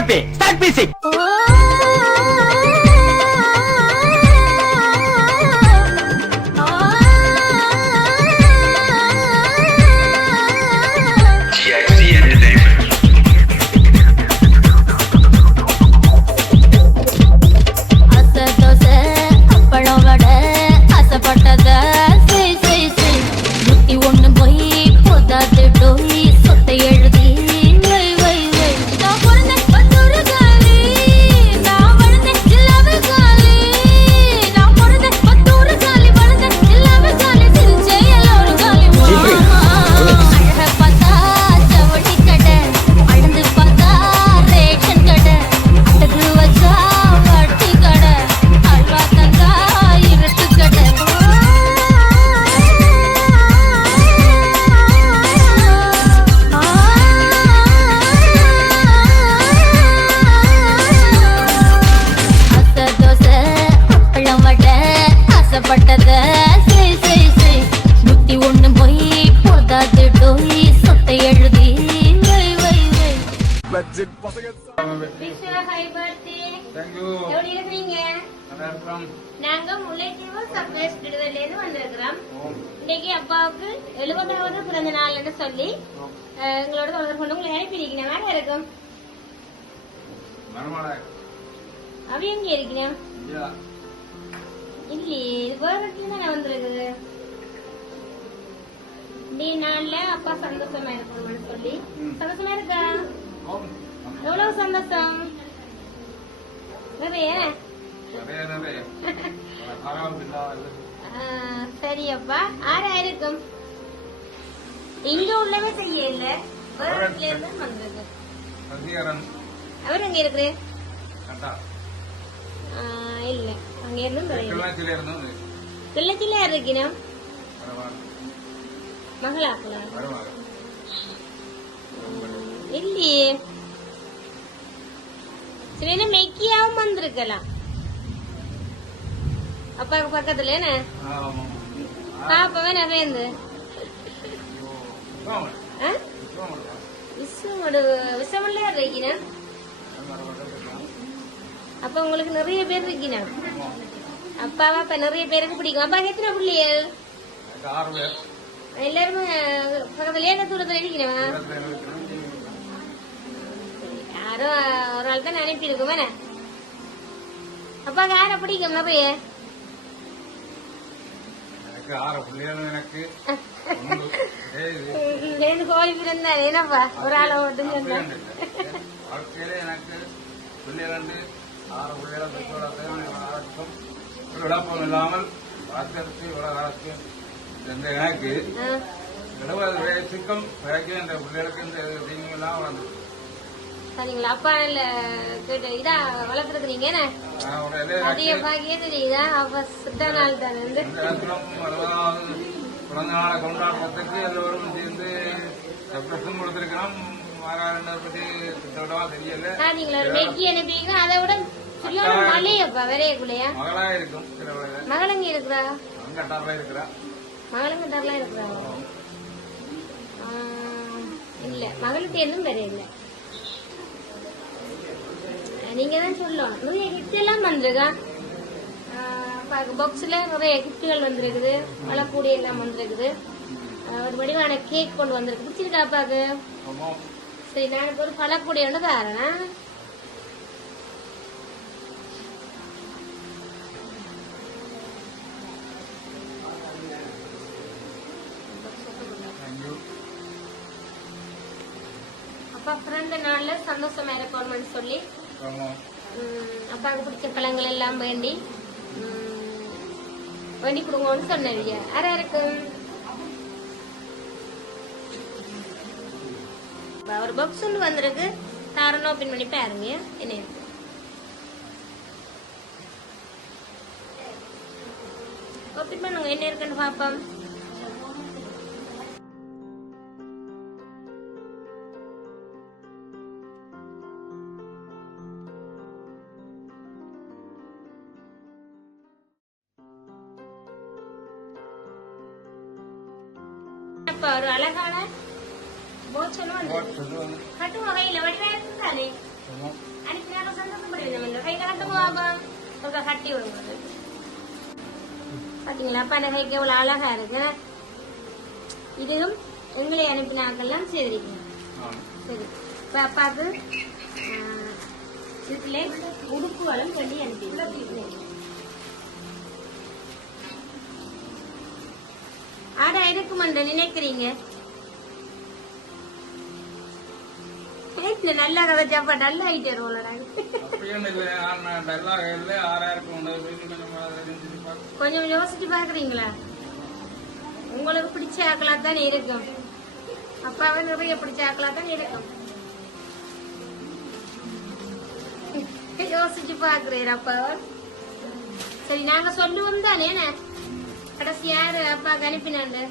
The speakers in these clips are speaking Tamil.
happy. Start music. நாங்க முல்லைத்தீவு சர்ப்ரைஸ் டெலிவரில இருந்து வந்திருக்கிறோம். இன்னைக்கு அப்பாவுக்கு 70வது பிறந்த நாள்னு சொல்லி எங்களோட தொடர்பு கொண்டு உங்களை அனுப்பியிருக்கீங்க. வேலை இருக்கும் அவ எங்க இருக்கீங்க? இல்லையே, வேற தானே வந்திருக்குது. இன்னைய நாள்ல அப்பா சந்தோஷமா இருக்கணும்னு சொல்லி சந்தோஷமா இருக்கா? எவ்வளவு சந்தோஷம். சரி அப்பா, ஆறா இருக்கும். இங்க உள்ளவே தெரியல, வேற இடத்துல இருந்து வந்திருக்கு. அவர் எங்க இருக்கு? இல்ல, அங்க இருந்து கிள்ளச்சில இருக்கணும். மகளாக்கலாம் இல்லையே. சரி, மெக்கியாவும் வந்திருக்கலாம். அப்பாக்கு பக்கத்துல என்ன பாப்பவே நிறைய விஷமல்ல இருக்கணும். அப்ப உங்களுக்கு நிறைய பேர் இருக்கணும். அப்பாவா அப்ப நிறைய பேருக்கு பிடிக்கும். அப்பா எத்தனை பிள்ளைகள்? எல்லாருமே பக்கத்துல என்ன தூரத்துல இருக்கணுமா? யாரோ ஒரு ஆள் தான் அனுப்பி இருக்கும். வேணா அப்பாக்கு யார பிடிக்கும் நிறைய? கோழி பிறந்தா என்னப்பா ஒரு ஆளை மட்டும் இழப்பம் இல்லாமல் வளர்த்து வளர்த்து எனக்கு 70 வயசுக்கும் வரைக்கும் இந்த பிள்ளைகளுக்கு இந்த தீங்கெல்லாம் வளர்ந்து. சரிங்களா? அப்பா இல்ல கேட்டு இதா வளர்த்துருக்கீங்க அதிக பாக்கியே தெரியுதா? அப்ப சுத்த நாள் தானே. 60வது பிறந்த நாளை கொண்டாடுறதுக்கு எல்லோரும் சேர்ந்து பிரசம் கொடுத்திருக்கிறோம். பத்தி திட்டமா தெரியல. மெக்கி அனுப்பிங்க. அதை விட மலையப்பா விரையக்குள்ளையா மகளா இருக்கும். மகளங்க இருக்கிறா? கட்டாரில் இருக்கிறா. மகளும் கட்டாரிலாம் இருக்கிறா? இல்ல, மகளுக்கு எதுவும் வேற இல்ல. நீங்க தான் சொல்லணும். நிறைய கிஃப்ட் எல்லாம் வந்திருக்கா. பாக்ஸ்ல நிறைய கிஃப்ட்கள் வந்திருக்குது. வளக்கூடி எல்லாம் வந்திருக்குது. ஒரு வடிவான கேக் கொண்டு வந்திருக்கு. பிடிச்சிருக்கா அப்பாக்கு? சரி, நான் ஒரு பழக்கூடி ஒன்று தாரேனா. அப்பா பிறந்த நாள்ல சந்தோஷமா இருக்கணும்னு சொல்லி அப்பாவுக்கு பிடிச்ச பழங்கள் எல்லாம் வேண்டி கொடுங்கன்னு சொன்னீங்க. யாரா இருக்கு? ஒரு பாக்ஸ் ஒன்று வந்திருக்கு. தாரணம் ஓபன் பண்ணி பாருங்க என்ன இருக்கு. ஓபன் பண்ணுங்க என்ன இருக்குன்னு பாப்போம். ஒரு அழகான போச்சலும் கட்டு வகையில வடிவா இருக்குதானே? அனுப்பினாக்க சந்தோஷப்படுவீங்க. இந்த கையில கட்டுமா ஒரு கட்டி விடுங்க. பாத்தீங்களா அப்ப அந்த கைக்கு எவ்வளவு அழகா இருக்கு. இதுவும் எங்களை அனுப்பினாக்கெல்லாம் செய்திருக்கீங்க. சரி இப்ப அப்பாவுக்கு இதுல உடுப்புகளும் சொல்லி அனுப்பி ஆடா இருக்குமென்று நினைக்கிறீங்க. நல்லா கதை சாப்பா நல்லா ஆயிட்டே கொஞ்சம் யோசிச்சு பாக்குறீங்களா? உங்களுக்கு பிடிச்ச ஆக்களா தான் இருக்கும். அப்பாவை நிறைய பிடிச்ச ஆக்களா தான் இருக்கும். யோசிச்சு பாக்குறீர் அப்பாவை. சரி நாங்க சொல்லுவோம் தானே கடைசி யாரு அப்பாவுக்கு அனுப்பினாண்டு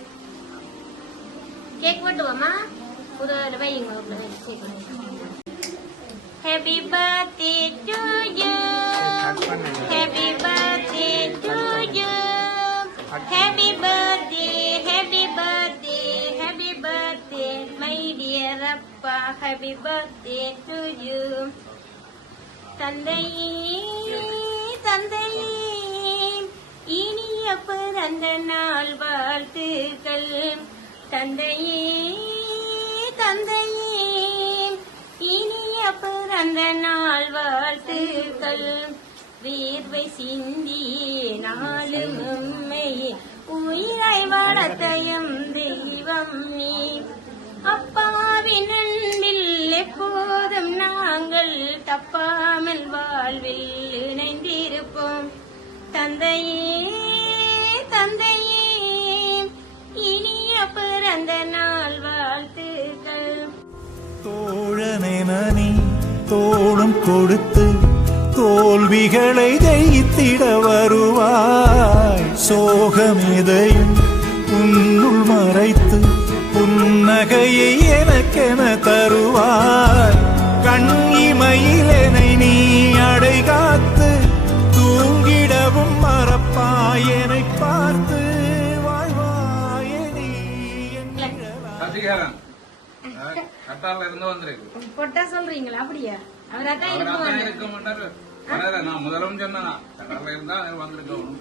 கேக் வெட்டுவோமா? ஒரு வைங்க. Happy birthday to you, happy birthday to you, happy birthday, happy birthday, happy birthday my dear அப்பா, ஹாப்பி பர்த்டே டு யூ. தந்தையே தந்தையே இனிய பிறந்த நாள் வாழ்த்துக்கள். தந்தையே தந்தையே இனிய பிறந்த நாள் வாழ்த்துக்கள். வீர்வை சிந்தி நாளும் உம்மை உயிரை வளர்த்தையும் தெய்வம் நீ. அப்பாவின் அன்பில் எப்போதும் நாங்கள் தப்பாமல் வாழ்வில் இணைந்திருப்போம். தந்தையே தந்தையே இனிய பிறந்த நாள் வாழ்த்துக்கள். தோழனென நீ தோளும் கொடுத்து தோல்விகளை ஜெயித்திட வருவாய். சோகமெதையும் உன்னுள் மறைத்து புன்னகையை எனக்கென தருவாய். கண் இமையிலெனை நீ அடை காத்து தூங்கிடவும் மறப்பாயனை பார்த்து வாழ்வாயே நீ. சசிகாரன் கட்டார்ல இருந்து வந்திருக்கு. பொட்டா சொல்றீங்களா? அப்படியா? அவராத்தான் இருக்க மாட்டாரு. நான் முதலும் சொன்னா கட்டார்ல இருந்தா வந்திருக்கணும்.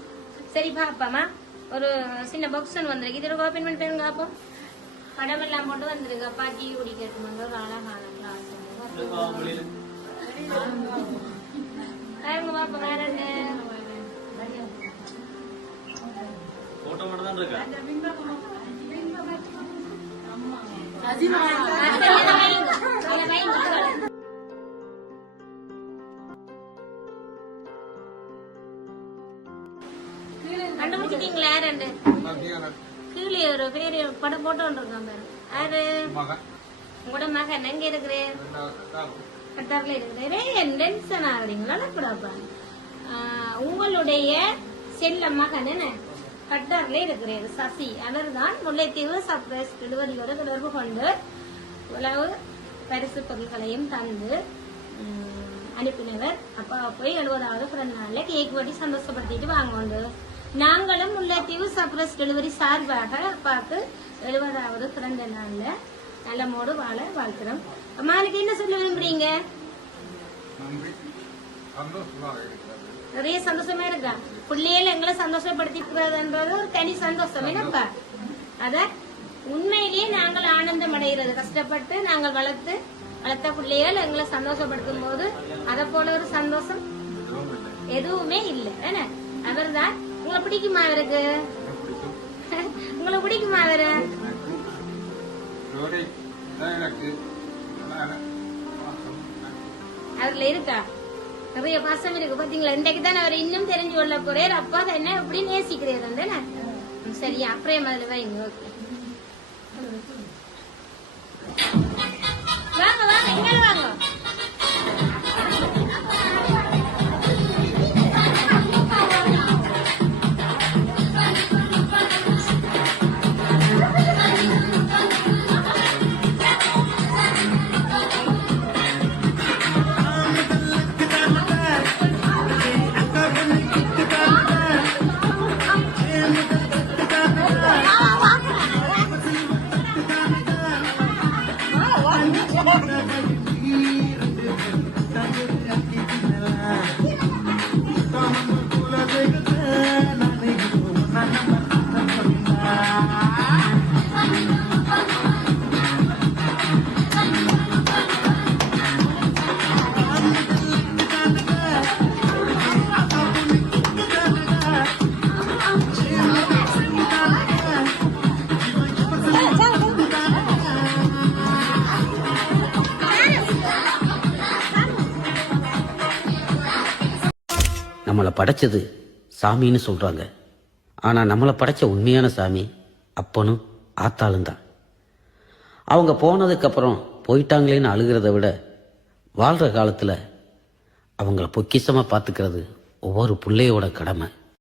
சரி பாப்பாமா ஒரு சின்ன பாக்ஸ் ஒன்று வந்திருக்கு. இது ஓபன் பண்ணி பாருங்க. அப்போ படம் எல்லாம் போட்டு வந்திருக்கு. அப்பா டீ குடிக்கிறது வந்து ஒரு அழகான கிளாஸ் பாப்பா. வேற என்ன போட்டோ மட்டும் தான் இருக்கா? கண்டுபிடிச்சிட்டீங்களா? ரெண்டு கீழே ஒரு பேரு படம் போட்டோ இருக்கான் பாரு. யாரு? உங்களோட மகன் எங்க இருக்கிறேன்? கட்டார்ல இருக்கிறேன். டென்ஷன் ஆகுறீங்களா? கூடாப்பா உங்களுடைய செல்ல மகன் என்ன கட்டார்ல இருக்கிறார் சசி. அவர் தான் முல்லைத்தீவு சர்ப்ரைஸ் டெலிவரியோட தொடர்பு கொண்டு உளவு பரிசு பொருட்களையும் தந்து அனுப்பினவர். அப்பா போய் 70வது பிறந்த நாள்ல கேக் வெட்டி சந்தோஷப்படுத்திட்டு வாங்க. நாங்களும் முல்லைத்தீவு சர்ப்ரைஸ் டெலிவரி சார்பாக அப்பாவுக்கு 70வது பிறந்த நாள்ல நலமோடு வாழ வாழ்த்துறோம். அம்மானுக்கு என்ன சொல்ல விரும்புறீங்க? நிறைய சந்தோஷமா இருக்கா? பிள்ளைகள் எங்களை சந்தோஷப்படுத்திக்கிறது ஒரு தனி சந்தோஷம் என்னப்பா. அத உண்மையிலேயே நாங்கள் ஆனந்தம் அடைகிறது. கஷ்டப்பட்டு நாங்கள் வளர்த்த பிள்ளைகள் எங்களை சந்தோஷப்படுத்தும் போது அதை போல ஒரு சந்தோஷம் எதுவுமே இல்லை. என்ன அவர் தான். உங்களை பிடிக்குமா அவருக்கு? உங்களை பிடிக்குமா அவரு? அவர்ல இருக்கா நிறைய பாசம் இருக்கு. பாத்தீங்களா? இன்றைக்கு தான் அவர் இன்னும் தெரிஞ்சு கொள்ள போறாரு. அப்பா என்ன எப்படி நேசிக்கிறேன். சரியா? அப்புறம் அதுல வைங்க. ஓகே வாங்க வாங்க எங்க வாங்க. நம்மளை படைச்சது சாமின்னு சொல்றாங்க. ஆனா நம்மளை படைச்ச உண்மையான சாமி அப்பனும் ஆத்தாளும் தான். அவங்க போனதுக்கு அப்புறம் போயிட்டாங்களேன்னு அழுகிறத விட வாழ்ற காலத்துல அவங்கள பொக்கிஷமா பார்த்துக்கிறது ஒவ்வொரு பிள்ளையோட கடமை.